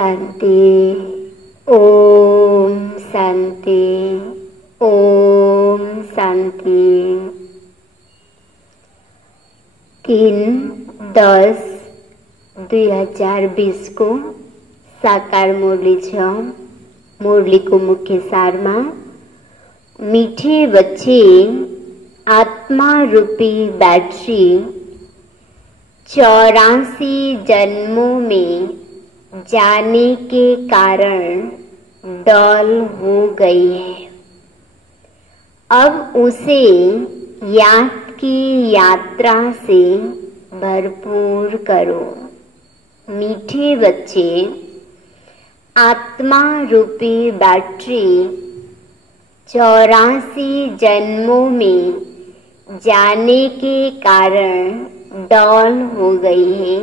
शांति, ओम शांति, ओम शांति। 3/10/2020 को साकार मुरली छ। मुरली को मुख्य सार में मीठे बच्चे आत्मा रूपी बैटरी 84 जन्मों में जाने के कारण डॉल हो गई है। अब उसे याद की यात्रा से भरपूर करो। मीठे बच्चे आत्मा रूपी बैटरी 84 जन्मों में जाने के कारण डॉल हो गई है।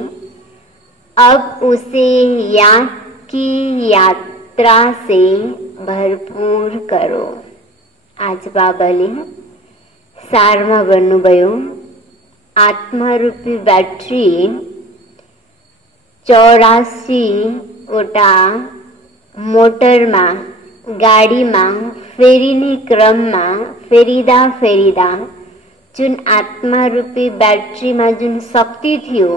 अब उसे याद की यात्रा से भरपूर करो। आज बाबाले सार में भन्नुभयो, आत्मा रूपी बैटरी 84 वटा मोटर में गाड़ी में फेरीने क्रम में फेरीदा जुन आत्मा रूपी बैटरी में जुन शक्ति थियो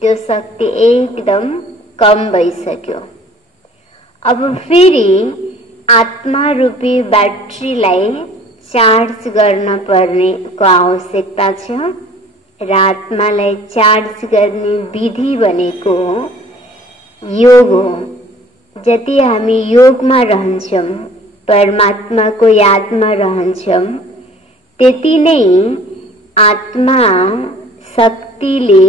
त्यो शक्ति एकदम कम भइसक्यो। अब फेरि आत्मा रूपी बैटरीलाई चार्ज गर्न पर्ने को आवश्यकता छ र आत्मालाई चार्ज गर्ने विधि भनेको योग हो। जति हामी योगमा रहन्छौं, परमात्माको यादमा रहन्छौं, त्यति नै आत्मा शक्तिले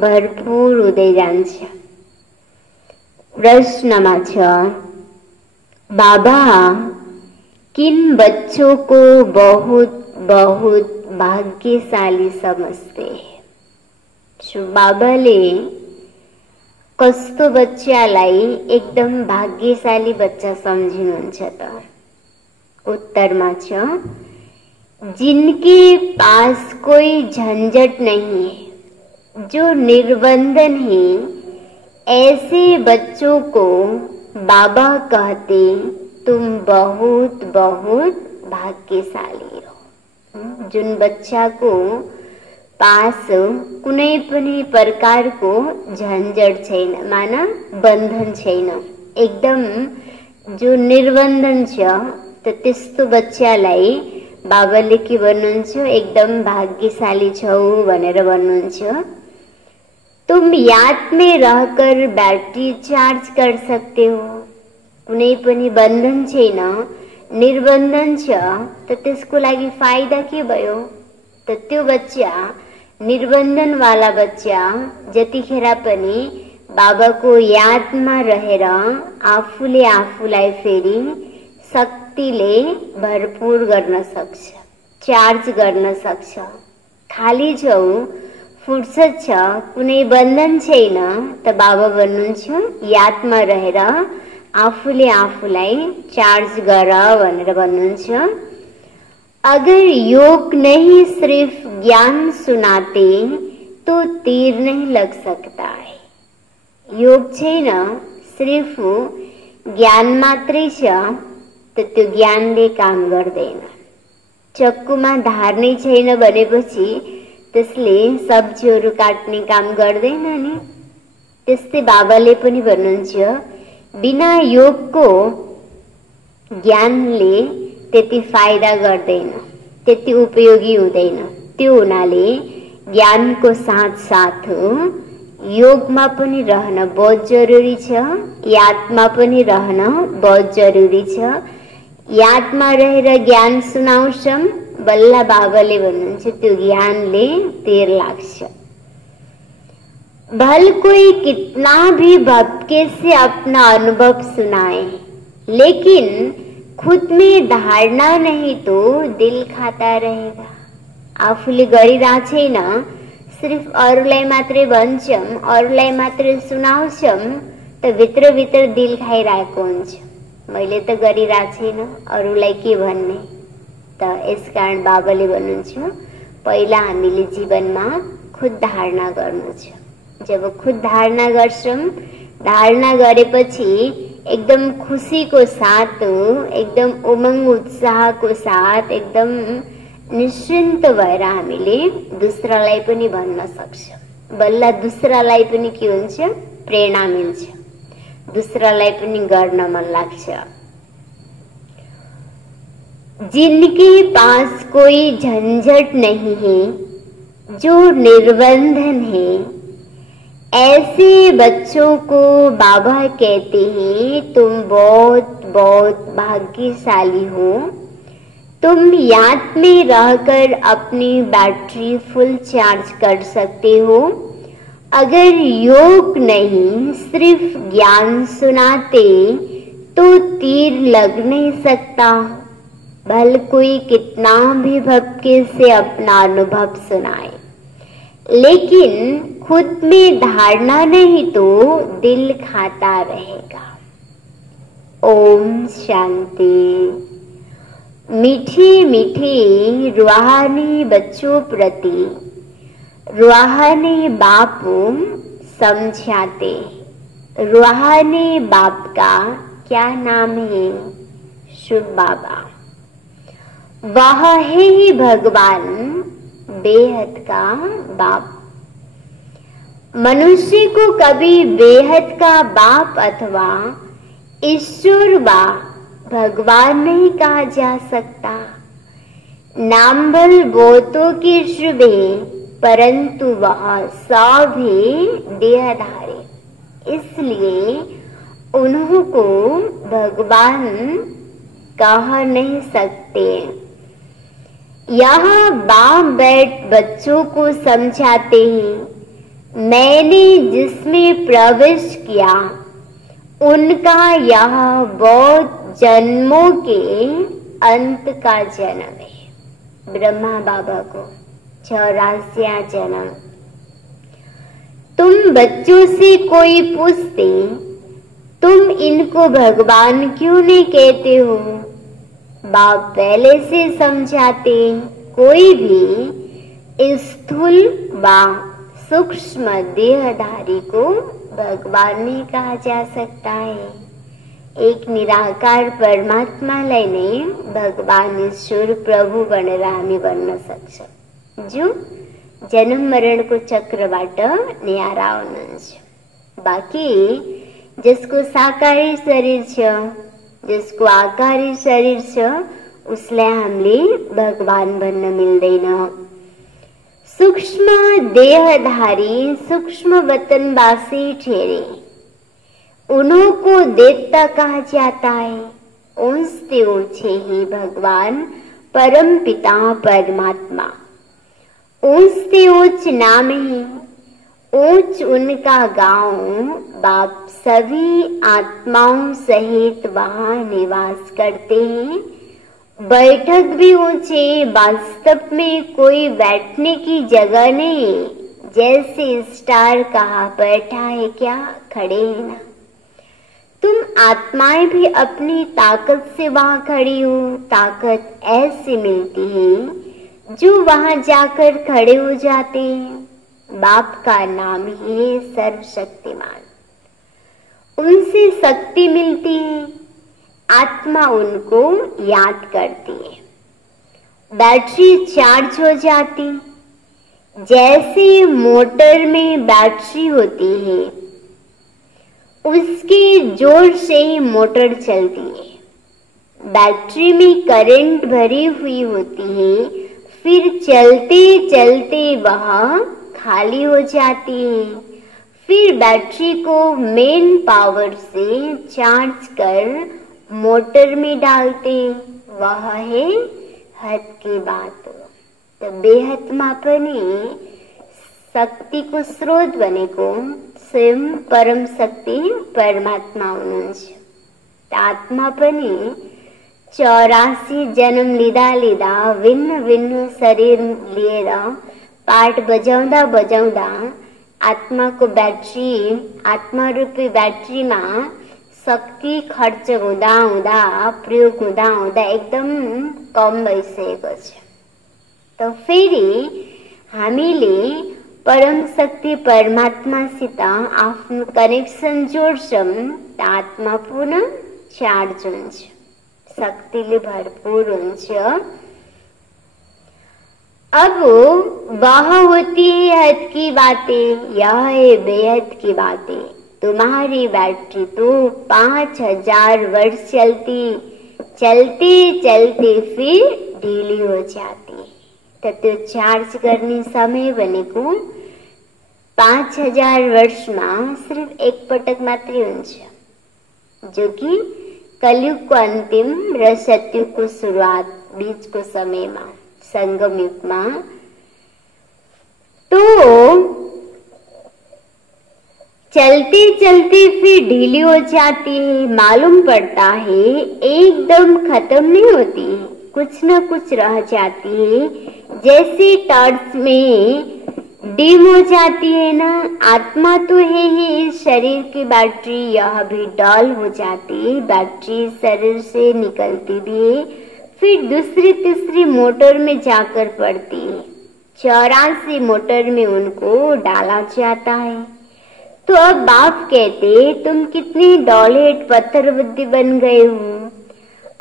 भरपूर हुँदै जान्छ। प्रश्नमा छ, बाबा किन बच्चों को बहुत बहुत भाग्यशाली समझते हैं? बाबाले कस्तो बच्चालाई एकदम भाग्यशाली बच्चा सम्झिनुहुन्छ त? उत्तरमा छ, जिनके पास कोई झंझट नहीं है, जो निर्बंधन है, ऐसे बच्चों को बाबा कहते तुम बहुत बहुत भाग्यशाली हो। जुन बच्चा को पास कुनै पनि प्रकार को झंझट छैन, माना बंधन छैन, एकदम जो निर्बंधन छ, त त्यस्तो बच्चालाई बाबाले के भन्नुहुन्छ, एकदम भाग्यशाली छौ भनेर भन्नुहुन्छ। तुम याद में रहकर बैटरी चार्ज कर सकते हो। कुनै पनि बन्धन छैन, निर्बन्धन छ, त त्यसको लागि फाइदा के भयो? त त्यो बच्चा, निर्बन्धन वाला बच्चा जतिखेर पनि बाबाको यादमा रहेर आफूले आफूलाई फेरि शक्तिले भरपूर गर्न सक्छ, चार्ज गर्न सक्छ। खाली छौ, फुर्सद छ, कुनै बन्धन छैन, त बाबा भन्नुहुन्छ यादमा रहेर आफूले आफूलाई चार्ज गर भनेर भन्नुहुन्छ। अगर योग नहीं सिर्फ ज्ञान सुनाते तो तीर नहीं लग सकता है। योग छैन, सिर्फ ज्ञान मात्रै छ, त त्यो ज्ञानले काम गर्दैन। चक्कुमा धार नै छैन भनेपछि त्यसले सब्जीहरू काट्ने काम गर्दैन नि। त्यस्तै बाबाले पनि भन्नुहुन्छ, बिना योगको ज्ञानले त्यति फाइदा गर्दैन, त्यति उपयोगी हुँदैन। त्यो हुनाले ज्ञानको साथ साथ योगमा पनि रहन बहुत जरुरी छ, यादमा पनि रहन बहुत जरुरी छ। यादमा रहेर ज्ञान सुनाउँछौं, बल्ल बाबाले भन्नुहुन्छ त्यो ज्ञानले देर लाग्छ। भल कोई कितना भी भपके से अपना अनुभव सुनाए, लेकिन खुद में धारणा नहीं तो दिल खाता रहेगा। आफूले गरिरहेको छैन, सिर्फ अरूलाई मात्रै भन्छौं, अरूलाई मात्रै सुनाउँछौं, त भित्रभित्र दिल खाइरहेको हुन्छ। मैले त गरिरहेको छैन, अरूलाई के भन्ने? त यसकारण बाबाले भन्नुहुन्छ पहिला हामीले जीवनमा खुद धारणा गर्नु छ। जब खुद धारणा गर्छौं धारणा गरेपछि एकदम खुसीको साथ, एकदम उमंग उत्साहको साथ, एकदम निश्चिन्त भएर हामीले दुसरालाई पनि भन्न सक्छौँ। बल्ल दुसरालाई पनि के हुन्छ, प्रेरणा मिल्छ, दुसरालाई पनि गर्न मन लाग्छ। जिनके पास कोई झंझट नहीं है, जो निर्बंधन है, ऐसे बच्चों को बाबा कहते हैं तुम बहुत बहुत भाग्यशाली हो। तुम याद में रहकर अपनी बैटरी फुल चार्ज कर सकते हो। अगर योग नहीं सिर्फ ज्ञान सुनाते तो तीर लग नहीं सकता। भल कोई कितना भी भक्ति से अपना अनुभव सुनाए, लेकिन खुद में धारणा नहीं तो दिल खाता रहेगा। ओम शांति। मीठे मीठे रूहानी बच्चों प्रति रूहानी बाप समझाते। रूहानी बाप का क्या नाम है? शुभ बाबा। वह है ही भगवान, बेहद का बाप। मनुष्य को कभी बेहद का बाप अथवा ईश्वर व भगवान नहीं कहा जा सकता। नाम बल बहुतों के शुभ है, परंतु वह सब है देहधारी, इसलिए उन्हों को भगवान कह नहीं सकते। यहाँ बाप बैठ बच्चों को समझाते हैं, मैंने जिसमें प्रवेश किया उनका यह बहुत जन्मों के अंत का जन्म है। ब्रह्मा बाबा को 84वां जन्म। तुम बच्चों से कोई पूछते तुम इनको भगवान क्यों नहीं कहते हो? बाप पहले से समझाते, कोई भी स्थूल व सूक्ष्म देहधारी को भगवान नहीं कहा जा सकता है। एक निराकार परमात्मा लैने भगवान ईश्वर प्रभु बनेर हामी बन्न सक्छौं, जो जन्म मरण को चक्रबाट न्यारा हुनुहुन्छ। बाकी जिसको साकारी शरीर छ, जिसको आकारी शरीर छ, उसलाई हामीले भगवान भन्न मिल्दैन। सूक्ष्म देहधारी सूक्ष्म वतनवासी ठहरे, उन्हों को देवता कहा जाता है। उनसे ऊंचे ही भगवान परम पिता परमात्मा, ऊंच ऊंच नाम है, ऊंच उनका गांव। बाप सभी आत्माओं सहित वहां निवास करते हैं। बैठक भी ऊंचे, वास्तव में कोई बैठने की जगह नहीं, जैसे स्टार कहाँ बैठा है क्या, खड़े है ना। तुम आत्माएं भी अपनी ताकत से वहां खड़ी हो। ताकत ऐसी मिलती है जो वहां जाकर खड़े हो जाते हैं। बाप का नाम ही है सर्वशक्तिमान, उनसे शक्ति मिलती है, आत्मा उनको याद करती है, बैटरी चार्ज हो जाती। जैसे मोटर में बैटरी होती है, उसके जोर से ही मोटर चलती है। बैटरी में करंट भरी हुई होती है, फिर चलते चलते वह खाली हो जाती है। फिर बैटरी को मेन पावर से चार्ज कर मोटर में डालते, वह है हद की बात। तो बेहदमा पनि शक्ति को स्रोत बनेको स्वयं परम शक्ति परमात्मा हुनुहुन्छ। आत्मा पनि 84 जन्म लिँदा लिँदा भिन्न भिन्न शरीर लिएर पाठ बजाउँदा बजाउँदा आत्माको ब्याट्री, आत्मा रूपी ब्याट्रीमा शक्ति खर्च हुँदा हुँदा, प्रयोग हुँदा हुँदा एकदम कम भइसकेको छ। त फेरि हामीले परम शक्ति परमात्मासित आफ्नो कनेक्सन जोड्छौँ त आत्मा पुनः चार्ज हुन्छ, शक्तिले भरपूर हुन्छ। अब वह होती है हद की बातें, यह है बेहद की बातें। तुम्हारी बैटरी तो 5000 वर्ष चलते चलते फिर ढीली हो जाती है। तो त्यो चार्ज गर्ने समय भनेको 5000 वर्षमा सिर्फ एक पटक मात्रै हुन्छ, जो कि कलयुगको अन्तिम र सतयुगको सुरुवात बीचको समयमा, संगम युगमा। तो चलते चलते फिर ढीली हो जाती है, मालूम पड़ता है एकदम खत्म नहीं होती, कुछ न कुछ रह जाती है। जैसे टॉर्च में डिम हो जाती है ना, आत्मा तो है ही इस शरीर की बैटरी, यह भी डल हो जाती है। बैटरी शरीर से निकलती भी है, फिर दूसरी तीसरी मोटर में जाकर पड़ती है, 84 मोटर में उनको डाला जाता है। तो अब बाप कहते तुम कितने डॉलेट पत्थर बुद्धि बन गए हो,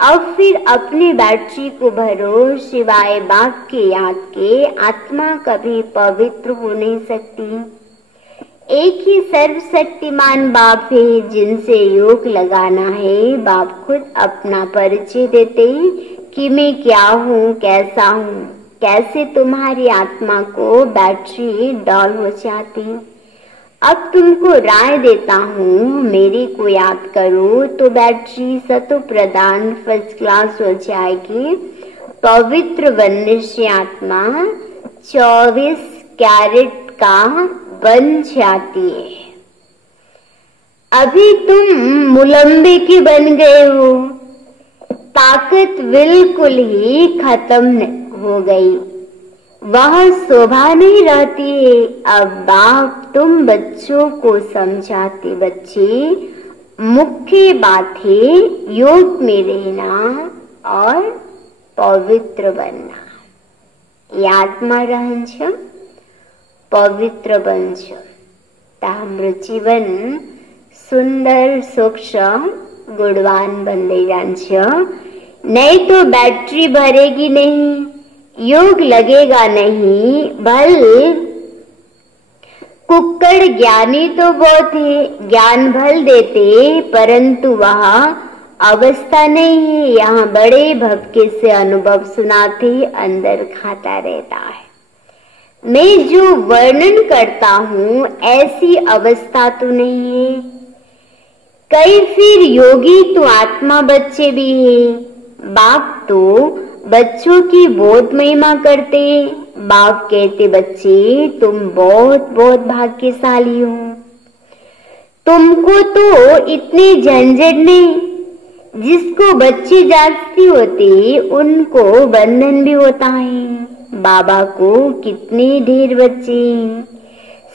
अब फिर अपनी बैटरी को भरो, सिवाय बाप के याद के आत्मा कभी पवित्र हो नहीं सकती। एक ही सर्वशक्तिमान बाप है जिनसे योग लगाना है। बाप खुद अपना परिचय देते कि मैं क्या हूँ, कैसा हूँ, कैसे तुम्हारी आत्मा को बैटरी डॉल हो जाती। अब तुमको राय देता हूँ, मेरे को याद करो तो बैटरी सतो प्रदान फर्स्ट क्लास हो जाएगी। पवित्र बनने से आत्मा 24 कैरेट का बन जाती है। अभी तुम मुलम्बे की बन गए हो, ताकत बिल्कुल ही खत्म हो गई, वह शोभा नहीं रहती है। अब बाप तुम बच्चों को समझाते, बच्चे मुख्य बात है योग में रहना और पवित्र बनना। ये आत्मा रहन्छ पवित्र बन्छ त हाम्रो जीवन सुंदर सूक्ष्म गुणवान बन्दै जान्छ। नहीं तो बैटरी भरेगी नहीं, योग लगेगा नहीं। भल कुक्कड़ ज्ञानी तो बहुत है, ज्ञान भल देते, परंतु वह अवस्था नहीं है। यहाँ बड़े भक्ति से अनुभव सुनाते अंदर खाता रहता है। मैं जो वर्णन करता हूँ ऐसी अवस्था तो नहीं है। कई फिर योगी तो आत्मा बच्चे भी है। बाप तो बच्चों की बहुत महिमा करते। बाप कहते बच्चे तुम बहुत बहुत भाग्यशाली हो, तुमको तो इतने झंझट नहीं। जिसको बच्चे जाती होती उनको बंधन भी होता है। बाबा को कितने ढेर बच्चे,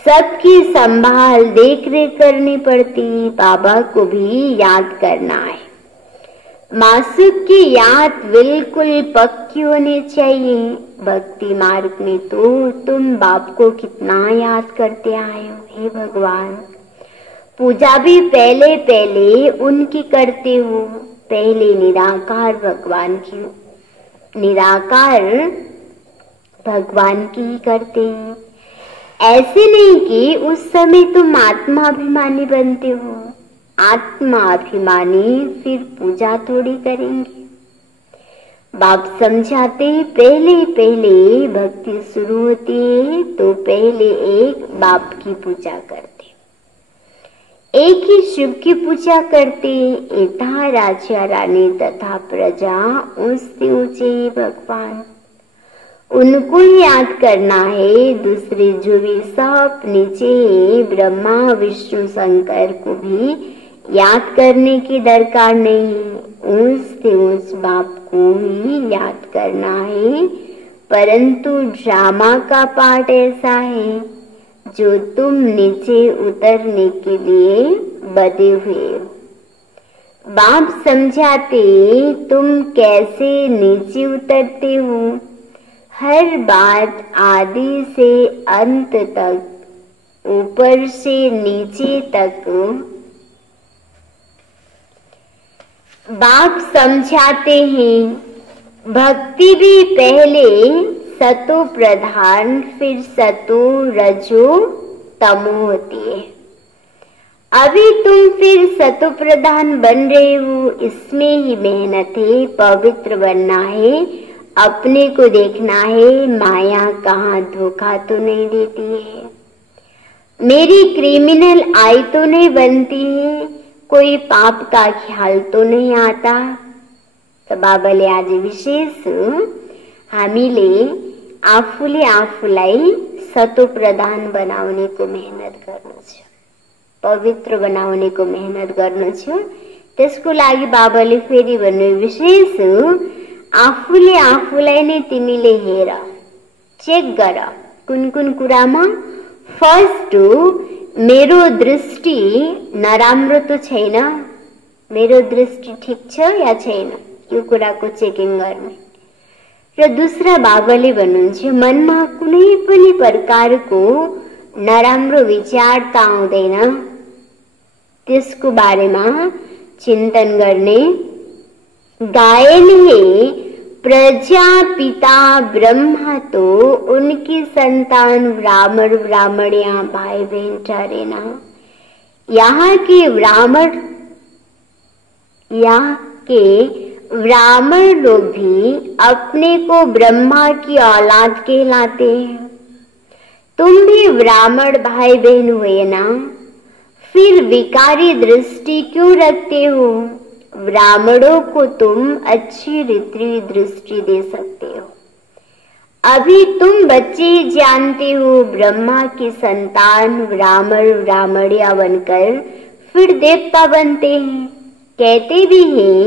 सबकी संभाल देख रेख करनी पड़ती। बाबा को भी याद करना है। मासूक की याद बिल्कुल पक्की होनी चाहिए। भक्ति मार्ग में तो तुम बाप को कितना याद करते आए हो। हे भगवान, पूजा भी पहले पहले उनकी करते हो। पहले निराकार भगवान की, निराकार भगवान की ही करते हैं। ऐसे नहीं कि उस समय तुम आत्मा अभिमानी बनते हो। आत्मा अभिमानी फिर पूजा थोड़ी करेंगे। बाप समझाते पहले पहले भक्ति शुरू होती है तो पहले एक बाप की पूजा करते, एक ही शिव की पूजा करते। यथा राजा रानी तथा प्रजा, उससे ऊंचे भगवान, उनको ही याद करना है। दूसरे जो भी सब नीचे ब्रह्मा विष्णु शंकर को भी याद करने की दरकार नहीं। उस बाप को ही याद करना है। परंतु ड्रामा का पार्ट ऐसा है जो तुम नीचे उतरने के लिए बधे हुए हो। बाप समझाते तुम कैसे नीचे उतरते हो। हर बात आदि से अंत तक, ऊपर से नीचे तक बाप समझाते हैं। भक्ति भी पहले सतो प्रधान, फिर सतो रजो तमो होती है। अभी तुम फिर सतो प्रधान बन रहे हो, इसमें ही मेहनत है। पवित्र बनना है, अपने को देखना है, माया कहाँ धोखा तो नहीं देती है, मेरी क्रिमिनल आई तो नहीं बनती है, कोई पाप का ख्याल तो नहीं आता। तो बाबाले आज विशेष हामीले आफूले आफूलाई सतो प्रधान बनाउनेको मेहनत गर्नु छ, पवित्र बनाउनेको मेहनत गर्नु छ। त्यसको लागि बाबाले फेरि भन्नु विशेष आफूले आफूलाई नै तिमीले हेर, चेक गर कुन कुन कुरामा। फर्स्ट मेरो दृष्टि नराम्रो त छैन, मेरो दृष्टि ठिक छ या छैन, यो कुराको चेकिङ गर्ने। र दूसरा बाबाले भन्नुहुन्छ मनमा कुनै पनि प्रकारको नराम्रो विचार त आउँदैन, त्यसको बारेमा चिन्तन गर्ने। गायन है प्रजापिता ब्रह्मा तो उनकी संतान ब्राह्मण ब्राह्मणियां भाई बहन ठहरे ना। यहाँ के ब्राह्मण लोग भी अपने को ब्रह्मा की औलाद कहलाते हैं। तुम भी ब्राह्मण भाई बहन हुए ना, फिर विकारी दृष्टि क्यों रखते हो? ब्राह्मणों को तुम अच्छी रीति दृष्टि दे सकते हो। अभी तुम बच्चे जानते हो, ब्रह्मा की संतान ब्राह्मण ब्राह्मणिया बनकर फिर देवता बनते हैं। कहते भी हैं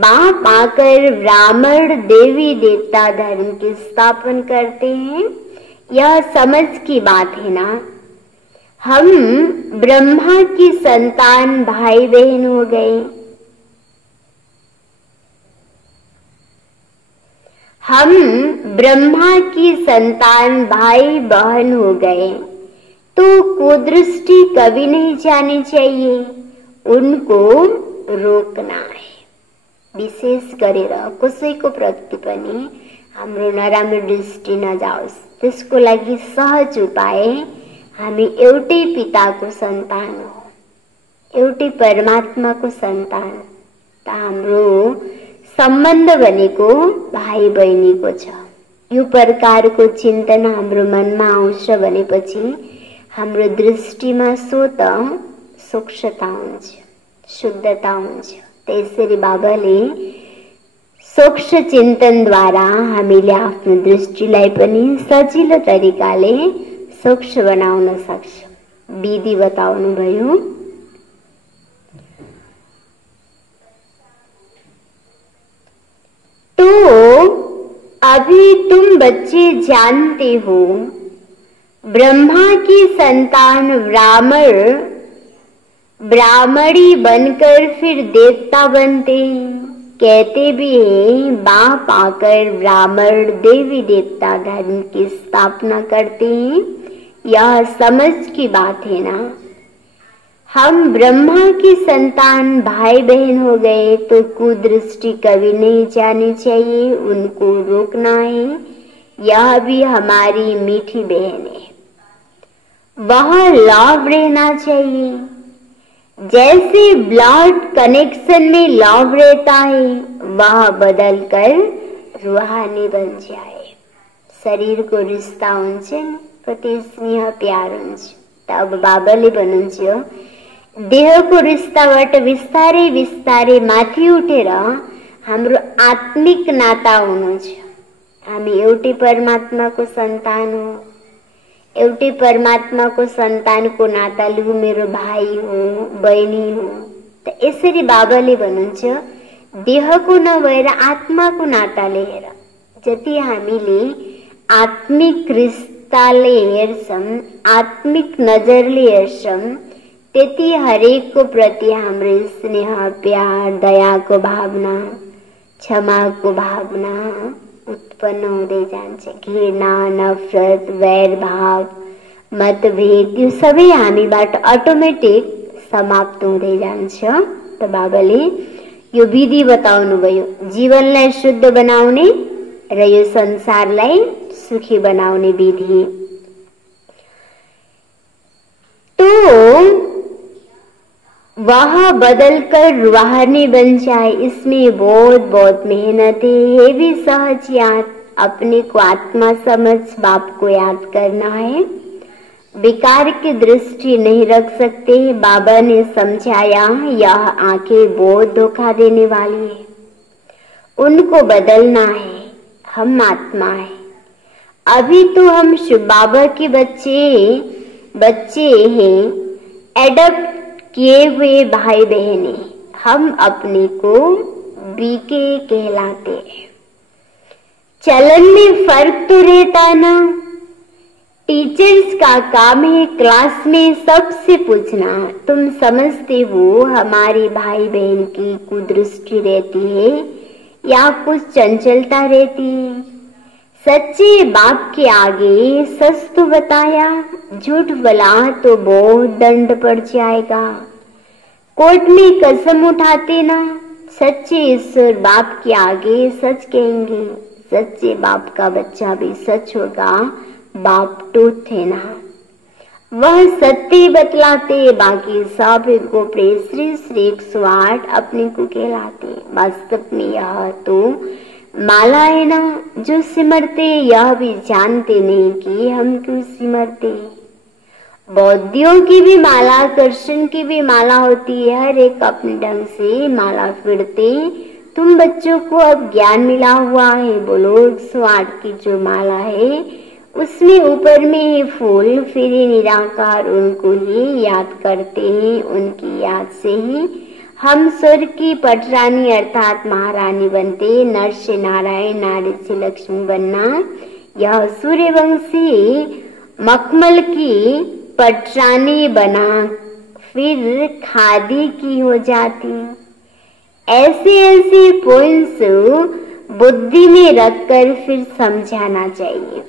बाप आकर ब्राह्मण देवी देवता धर्म की स्थापना करते हैं। यह समझ की बात है ना। हम ब्रह्मा की संतान भाई बहन हो गए, हम ब्रह्मा की संतान भाई बहन हो गए, तो कुदृष्टि कभी नहीं जानी चाहिए, उनको रोकना है। विशेष गरेर कसैको प्रति पनि हाम्रो नराम्रो दृष्टि नजाओस्, त्यसको लागि सहज उपाय हामी एउटै पिताको सन्तान हो, एउटै परमात्माको सन्तान। त हाम्रो सम्बन्ध भनेको भाइ बहिनीको छ। यो प्रकारको चिन्तन हाम्रो मनमा आउँछ भनेपछि हाम्रो दृष्टिमा स्वत सूक्ष्मता हुन्छ, शुद्धता हुन्छ। त्यसरी बाबाले सूक्ष्म चिन्तनद्वारा हामीले आफ्नो दृष्टिलाई पनि सजिलो तरिकाले सूक्ष्म बनाउन सक्छौं। विधि बताउनु भयो। तो अभी तुम बच्चे जानते हो, ब्रह्मा की संतान ब्राह्मण ब्राह्मणी बनकर फिर देवता बनते हैं। कहते भी हैं बाप आकर ब्राह्मण देवी देवता धर्म की स्थापना करते हैं। यह समझ की बात है ना। हम ब्रह्मा की संतान भाई बहन हो गए, तो कुदृष्टि कभी नहीं जानी चाहिए, उनको रोकना है। यह भी हमारी मीठी बहन है, वह लव रहना चाहिए। जैसे ब्लड कनेक्शन में लव रहता है, वह बदलकर रूहानी बन जाए। शरीर को रिश्ता हुन्छ नि, कति स्नेह प्यार हुन्छ। त अब बाबाले भन्नुहुन्छ देहको रिश्ताबाट बिस्तारै बिस्तारै माथि उठेर हाम्रो आत्मिक नाता हुनु छ। हामी एउटै परमात्माको सन्तान हो, एउटै परमात्माको सन्तानको नाताले मेरो भाइ हो, बहिनी हो। त यसरी बाबाले भन्नुहुन्छ देहको नभएर आत्माको नाताले हेर। जति हामीले आत्मिक रिश्ताले हेर्छौं, आत्मिक नजरले हेर्छौं, त्यति हरेकको प्रति हाम्रो स्नेह प्यार दयाको भावना क्षमाको भावना उत्पन्न होते जान्छे। घृणा, नफरत, वैर भाव, मतभेद यो सबै हामीबाट अटोमेटिक समाप्त हुँदै जान्छ। त बाबाले यो विधि बताउनु भयो, जीवनलाई शुद्ध बनाउने र यो संसारलाई सुखी बनाउने विधि। तो वह बदलकर रूहानी बन जाए, इसमें बहुत बहुत मेहनत है। ये भी सहज याद, अपने को आत्मा समझ बाप को याद करना है। विकार की दृष्टि नहीं रख सकते। बाबा ने समझाया यह आंखें बहुत धोखा देने वाली है, उनको बदलना है। हम आत्मा है, अभी तो हम शिव बाबा के बच्चे हैं, एडप्ट किए हुए भाई बहने। हम अपने को बीके कहलाते हैं। चलन में फर्क तो रहता ना। टीचर्स का काम है क्लास में सबसे पूछना, तुम समझते हो हमारे भाई बहन की कुदृष्टि रहती है या कुछ चंचलता रहती है? सच्चे बाप के आगे सच तो बताया, झूठ बोला तो बहुत दंड पड़ जाएगा। कोर्ट में कसम उठाते ना, सच्चे ईश्वर बाप के आगे सच कहेंगे। सच्चे बाप का बच्चा भी सच होगा, बाप टूथ है ना, वह सत्य बतलाते, बाकी सब को श्री 108 अपने को कहलाते। वास्तव में यह तो माला है ना जो सिमरते, यह भी जानते नहीं कि हम क्यों सिमरते। बौद्धियों की भी माला, कृष्ण की भी माला होती है, हर एक अपने ढंग से माला फिरते। तुम बच्चों को अब ज्ञान मिला हुआ है, बोलो 108 की जो माला है उसमें ऊपर में फूल, फिर निराकार उनको ही याद करते हैं। उनकी याद से ही हम स्वर्ग की पटरानी अर्थात महारानी बनते। नर से नारायण, नारी से लक्ष्मी बनना, यह सूर्यवंशी मखमल की पटरानी बना फिर खादी की हो जाती। ऐसे ऐसे पॉइंट्स बुद्धि में रखकर फिर समझाना चाहिए,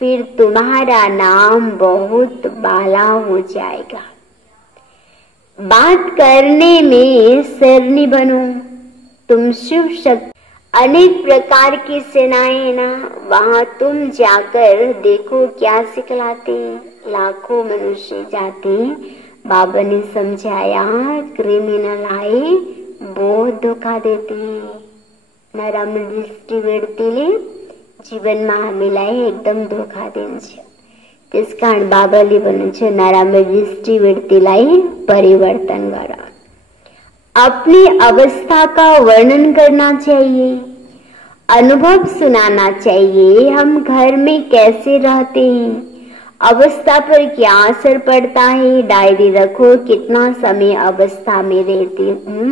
फिर तुम्हारा नाम बहुत बाला हो जाएगा। बात करने में शरणी बनो, तुम शिव शक्ति। अनेक प्रकार की सेनाएं है ना, वहां तुम जाकर देखो क्या सिखलाते। लाखों मनुष्य जाते, बाबा ने समझाया क्रिमिनल आए बहुत धोखा देते हैं। नराम दृष्टि वेडतीले જીવનમાં મિલાય એકદમ ધોખા દે છે। તેસ કારણ બાબાલે બને છે નરામી દૃષ્ટિ વેડતી लाई परिवर्तन वाला। अपनी अवस्था का वर्णन करना चाहिए, अनुभव सुनाना चाहिए। हम घर में कैसे रहते हैं, अवस्था पर क्या असर पड़ता है। डायरी रखो कितना समय अवस्था में रहती हूँ।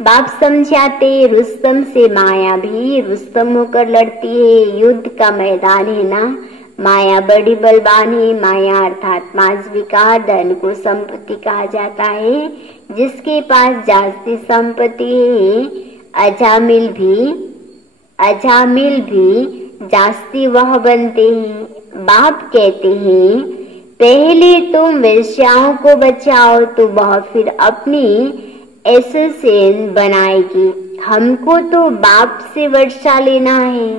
बाप समझाते रुस्तम से माया भी रुस्तम होकर लड़ती है। युद्ध का मैदान है ना, माया बड़ी बलवान है। माया अर्थात पांच विकार, धन को संपत्ति कहा जाता है। जिसके पास जास्ती संपत्ति है, अजामिल भी जास्ती वह बनते हैं। बाप कहते हैं पहले तुम वेश्याओं को बचाओ तो वह फिर अपनी एसोसिएशन बनाएगी। हमको तो बाप से वर्षा लेना है।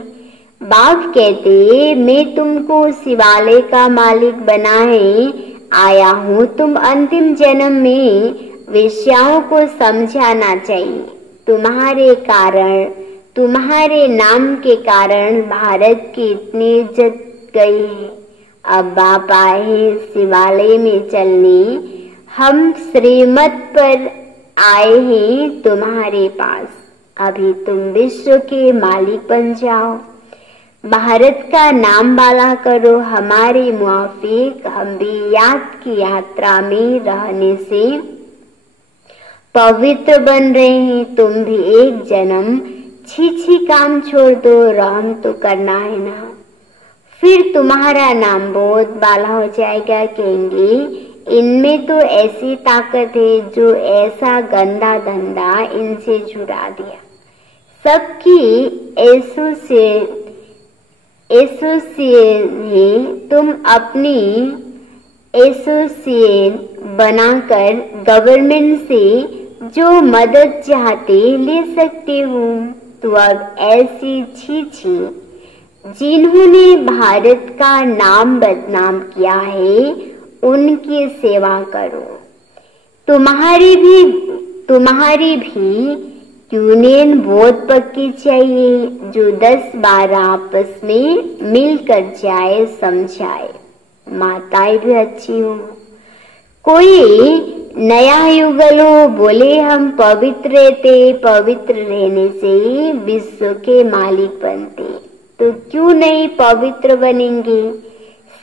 बाप कहते मैं तुमको शिवालय का मालिक बनाए आया हूँ। तुम अंतिम जन्म में वेश्याओं को समझाना चाहिए। तुम्हारे नाम के कारण भारत की इतनी इज्जत गई है। अब बाप आए शिवालय में चलने, हम श्रीमत पर आए हैं तुम्हारे पास। अभी तुम विश्व के मालिक बन जाओ, भारत का नाम वाला करो। हमारे मुआफिक हम भी याद की यात्रा में रहने से पवित्र बन रहे हैं। तुम भी एक जन्म छी काम छोड़ दो, रहम तो करना है ना। फिर तुम्हारा नाम बहुत बाला हो जाएगा। कहेंगे इनमें तो ऐसी ताकत है जो ऐसा गंदा धंधा इनसे छुड़ा दिया। सबकी ऐसों से एसोसिएशन है, तुम अपनी एसोसिएशन बनाकर गवर्नमेंट से जो मदद चाहते ले सकते हो। तो अब ऐसी छी जिन्होंने भारत का नाम बदनाम किया है उनकी सेवा करो। तुम्हारी भी यूनियन बहुत पक्की चाहिए जो 10-12 आपस में मिलकर जाए, समझाए। माताएं भी अच्छी हो। कोई नया युगल हो, बोले हम पवित्र रहते, पवित्र रहने से विश्व के मालिक बनते, तो क्यों नहीं पवित्र बनेंगे।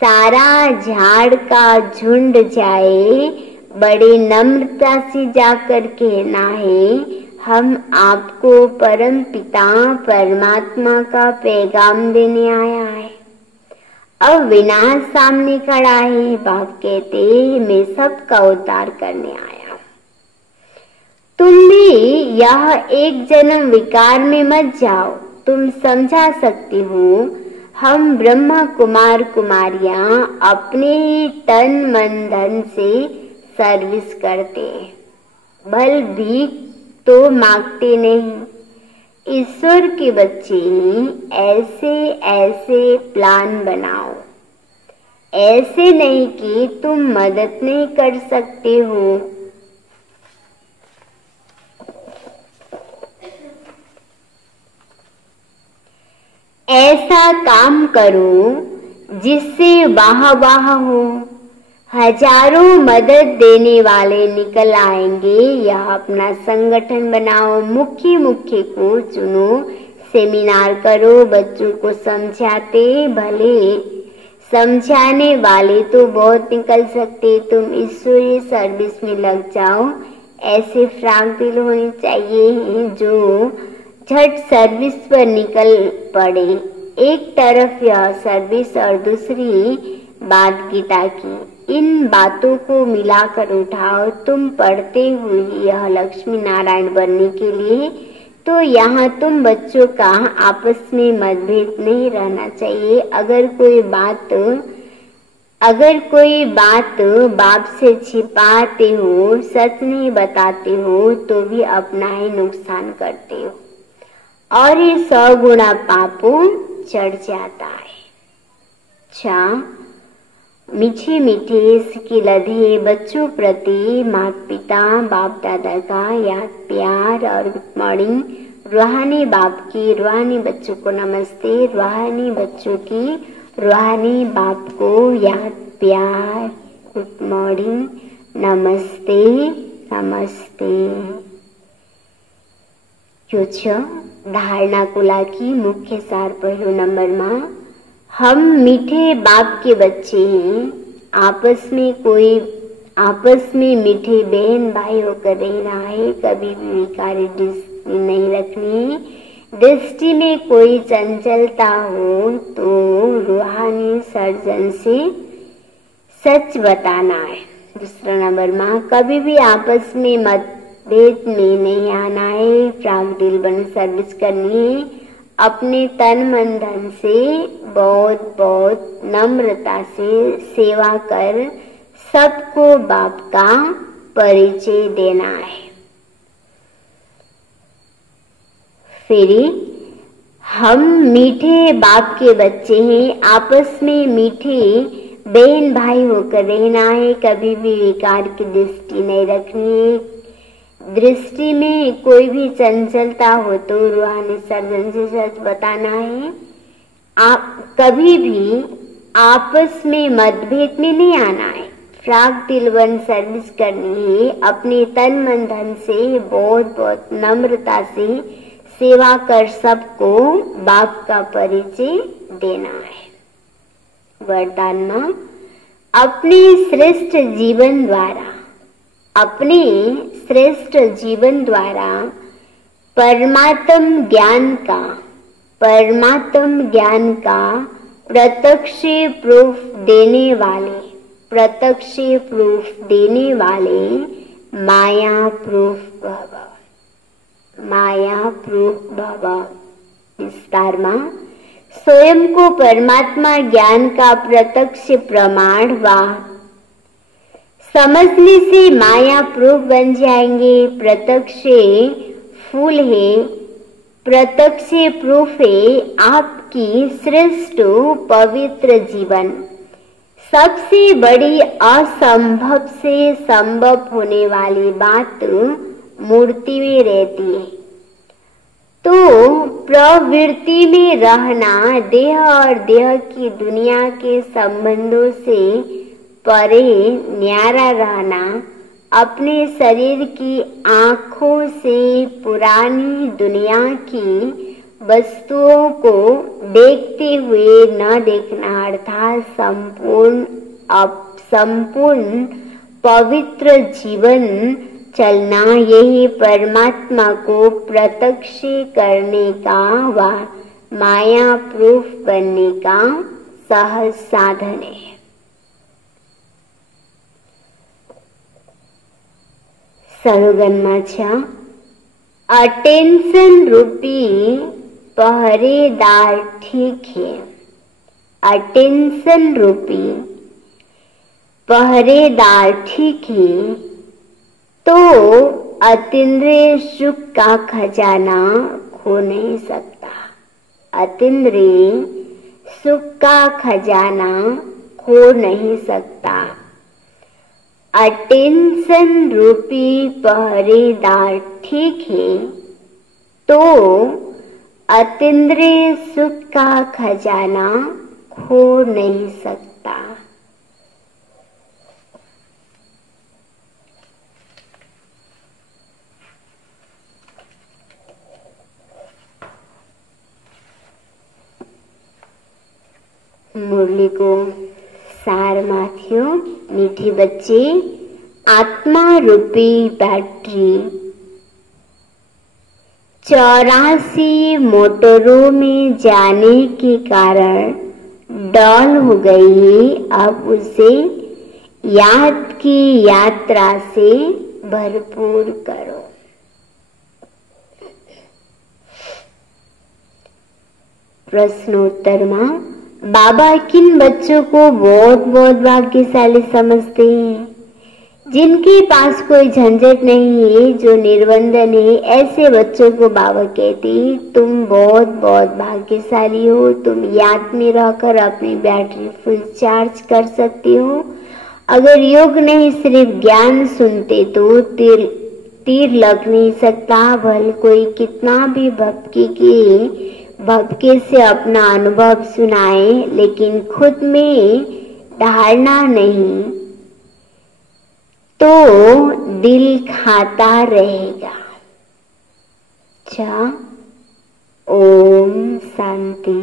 सारा झाड़ का झुंड जाए, बड़े नम्रता से जाकर कहना है हम आपको परम पिता परमात्मा का पैगाम देने आया है। अब विनाश सामने खड़ा है। बाप कहते मैं सबका उद्धार करने आया। तुम भी यह एक जन्म विकार में मत जाओ। तुम समझा सकती हो हम ब्रह्मा कुमार कुमारियां अपने ही तन मन धन से सर्विस करते हैं, बल भीख तो मांगते नहीं। ईश्वर के बच्चे ऐसे ऐसे प्लान बनाओ, ऐसे नहीं कि तुम मदद नहीं कर सकते हो। ऐसा काम करो जिससे वाह वाह हो। हजारों मदद देने वाले निकल आएंगे। यह अपना संगठन बनाओ, मुख्य को चुनो, सेमिनार करो, बच्चों को समझाते, भले समझाने वाले तो बहुत निकल सकते, तुम ईश्वरीय सर्विस में लग जाओ। ऐसे फ्राक दिल होने चाहिए जो झट सर्विस पर निकल पड़े। एक तरफ यह सर्विस और दूसरी बात गीता की। इन बातों को मिलाकर उठाओ। तुम पढ़ते हुए यह लक्ष्मी नारायण बनने के लिए, तो यहाँ तुम बच्चों का आपस में मतभेद नहीं रहना चाहिए। अगर कोई बात बाप से छिपाते हो, सच नहीं बताते हो, तो भी अपना ही नुकसान करते हो और ये 100 गुना पापों चढ़ जाता है। अच्छा, मीठे इसकी लधे बच्चों प्रति माता पिता बाप दादा का याद प्यार और गुड मॉर्निंग। रूहानी बाप की रूहानी बच्चों को नमस्ते। रूहानी बच्चों की रूहानी बाप को याद प्यार गुड मॉर्निंग नमस्ते नमस्ते। यो छ धारणा कुला की मुख्य सार पहलू नंबर में हम मीठे बाप के बच्चे हैं। आपस में मीठे बहन भाई होकर रहना है। कभी भी विकारी दृष्टि नहीं रखनी। दृष्टि में कोई चंचलता हो तो रूहानी सर्जन से सच बताना है। दूसरा नंबर में कभी भी आपस में मतभेद में नहीं आना है। फ्राक दिल बन सर्विस करनी है। अपने तन मन धन से बहुत नम्रता से सेवा कर सबको बाप का परिचय देना है। फिर हम मीठे बाप के बच्चे हैं। आपस में मीठे बहन भाई होकर रहना है। कभी भी विकार की दृष्टि नहीं रखनी है। दृष्टि में कोई भी चंचलता हो तो रूहानी सर्जन से सच बताना है। आप कभी भी आपस में मतभेद में नहीं आना है। फ्राक दिलवन सर्विस करनी है। अपने तन मन धन से बहुत नम्रता से सेवा कर सबको बाप का परिचय देना है। वरदान में अपने श्रेष्ठ जीवन द्वारा परमात्म ज्ञान का प्रत्यक्ष प्रूफ देने वाले माया प्रूफ भव विस्तार में स्वयं को परमात्मा ज्ञान का प्रत्यक्ष प्रमाण व समझने से माया प्रूफ बन जाएंगे। प्रत्यक्ष फूल है, प्रत्यक्ष प्रूफ है आपकी श्रेष्ठ पवित्र जीवन। सबसे बड़ी असंभव से संभव होने वाली बात मूर्ति में रहती है। तो प्रवृत्ति में रहना, देह और देह की दुनिया के संबंधों से परे न्यारा रहना, अपने शरीर की आंखों से पुरानी दुनिया की वस्तुओं को देखते हुए न देखना, अर्थात संपूर्ण पवित्र जीवन चलना, यही परमात्मा को प्रत्यक्ष करने का व माया प्रूफ बनने का सहज साधन है। सरोगन्माचा अटेंशन रूपी पहरेदार ठीक है। अटेंशन रूपी पहरेदार ठीक है तो अतीन्द्रिय सुख का खजाना खो नहीं सकता। अतीन्द्रिय सुख का खजाना खो नहीं सकता। अटेंशन रूपी पहरेदार ठीक है तो अतीन्द्रिय सुख का खजाना खो नहीं सकता। मुरली को सार माथियो, मीठी बच्चे, आत्मा रूपी बैटरी 84 मोटरों में जाने के कारण डॉल हो गई है। अब उसे याद की यात्रा से भरपूर करो। प्रश्नोत्तर में बाबा किन बच्चों को बहुत बहुत भाग्यशाली समझते हैं? जिनके पास कोई झंझट नहीं है, जो निर्बंधन है, ऐसे बच्चों को बाबा कहते हैं तुम बहुत बहुत भाग्यशाली हो। तुम याद में रहकर अपनी बैटरी फुल चार्ज कर सकते हो। अगर योग नहीं सिर्फ ज्ञान सुनते तो तीर लग नहीं सकता। भले कोई कितना भी भक्ति से अपना अनुभव सुनाए, लेकिन खुद में धारणा नहीं तो दिल खाता रहेगा। अच्छा, ओम शांति।